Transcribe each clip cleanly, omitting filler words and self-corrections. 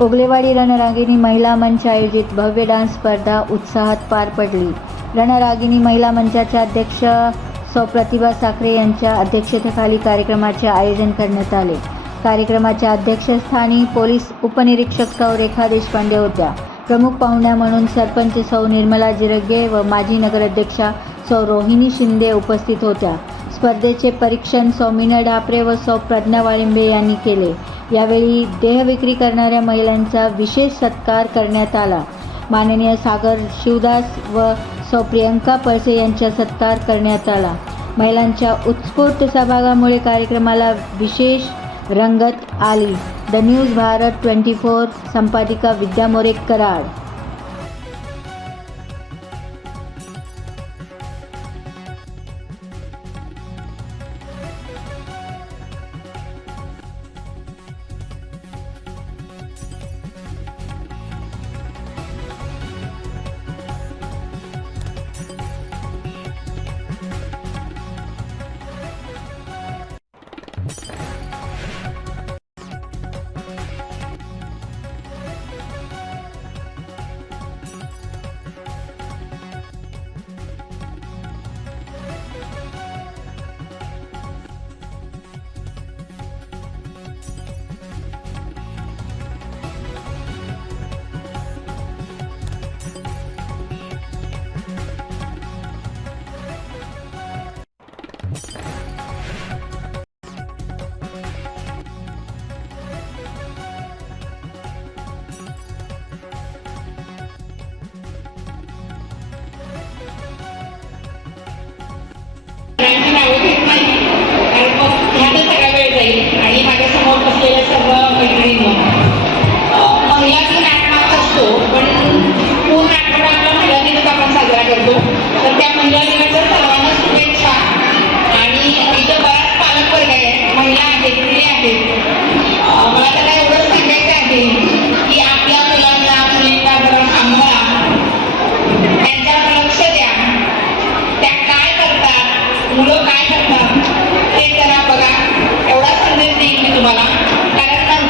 ओगलेवाडी रणरागिणी महिला मंच आयोजित भव्य डान्स स्पर्धा उत्साहात पार पडली। रणरागिणी महिला मंचाच्या अध्यक्ष सौ प्रतिभा साखरे यांच्या अध्यक्षतेखाली कार्यक्रमाचे आयोजन करण्यात आले। कार्यक्रमाच्या अध्यक्षस्थानी पोलीस उपनिरीक्षक सौ रेखा देशपांडे होत्या। प्रमुख पाहुण्या म्हणून सरपंच सौ निर्मला जिरगे व माजी नगराध्यक्षा सौ रोहिणी शिंदे उपस्थित होत्या। स्पर्धेचे परीक्षण सौ मीना ढापरे व सौ प्रज्ञा वाळिंबे यांनी केले। यावेळी देहविक्री करणाऱ्या महिलांचा विशेष सत्कार करण्यात आला। माननीय सागर शिवदास व सौ प्रियंका पळसे यांचा सत्कार करण्यात आला। महिलांच्या उत्स्फूर्त सहभागामुळे कार्यक्रमाला विशेष रंगत आली। द न्यूज भारत 24 संपादिका विद्या मोरे कराड। आणि माझ्यासमोर बसलेल्या सर्व मैत्रिणींना महिला दिन 8 मार्च असतो, पण पूर्ण आठवडा आपला महिला दिनच आपण साजरा करतो। तर त्या महिला दिनाच्या सर्वांना शुभेच्छा। आणि इथं बराच पालकवर्ग आहे, महिला आहेत, मुली आहेत। मला त्यांना एवढंच सांगायचं आहे की आपल्या मुलांना मुलींना जरा सांभाळा, त्यांच्यावर लक्ष द्या, त्या काय करतात, मुलं काय करतात ते जरा बघा। एवढा संदेश देईन मी तुम्हाला, कारण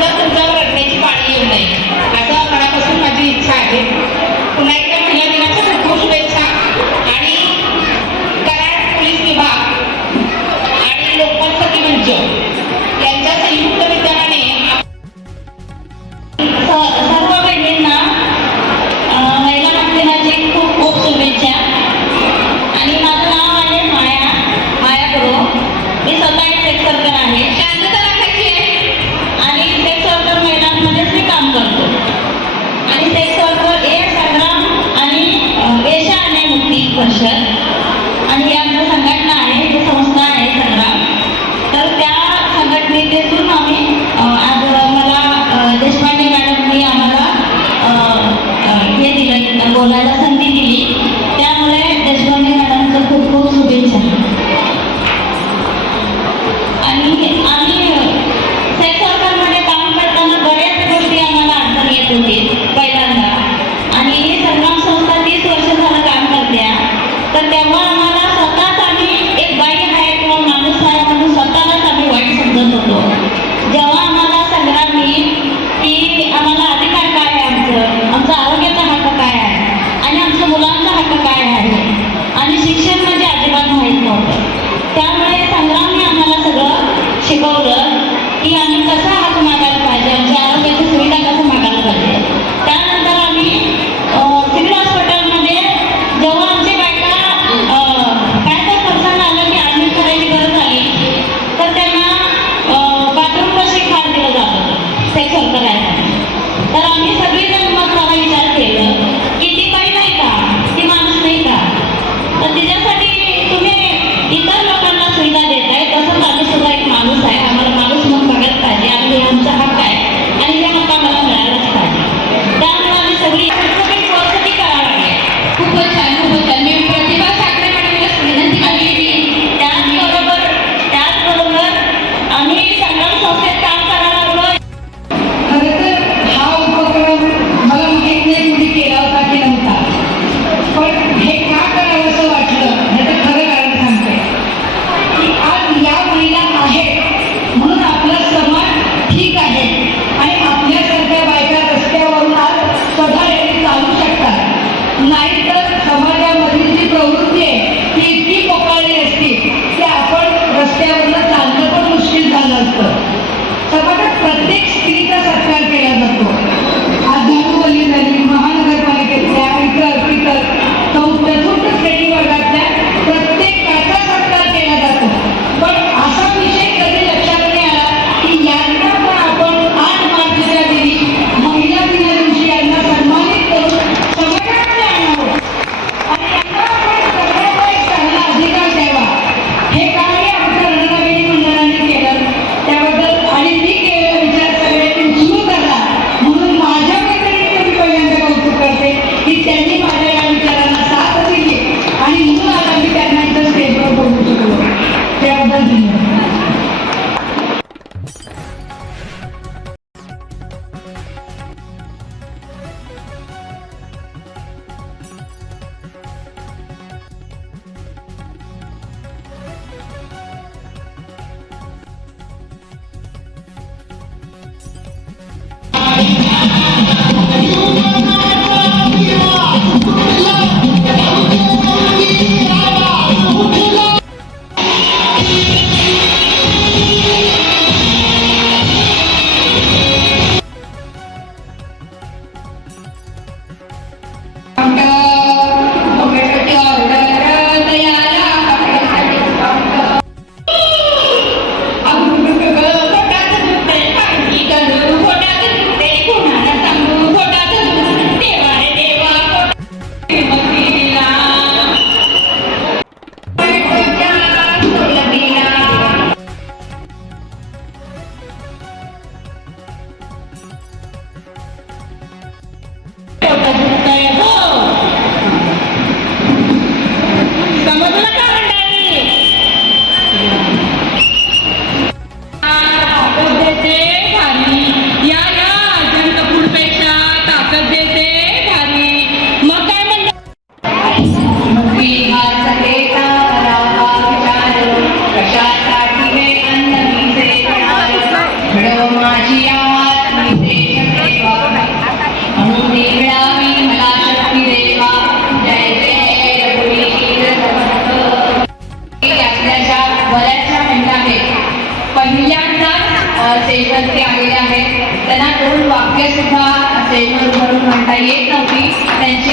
स्टेजवरती आलेले आहेत. त्यांना 2 वाक्य सुद्धा स्टेजवर उभारून म्हणता येत नव्हती. त्यांची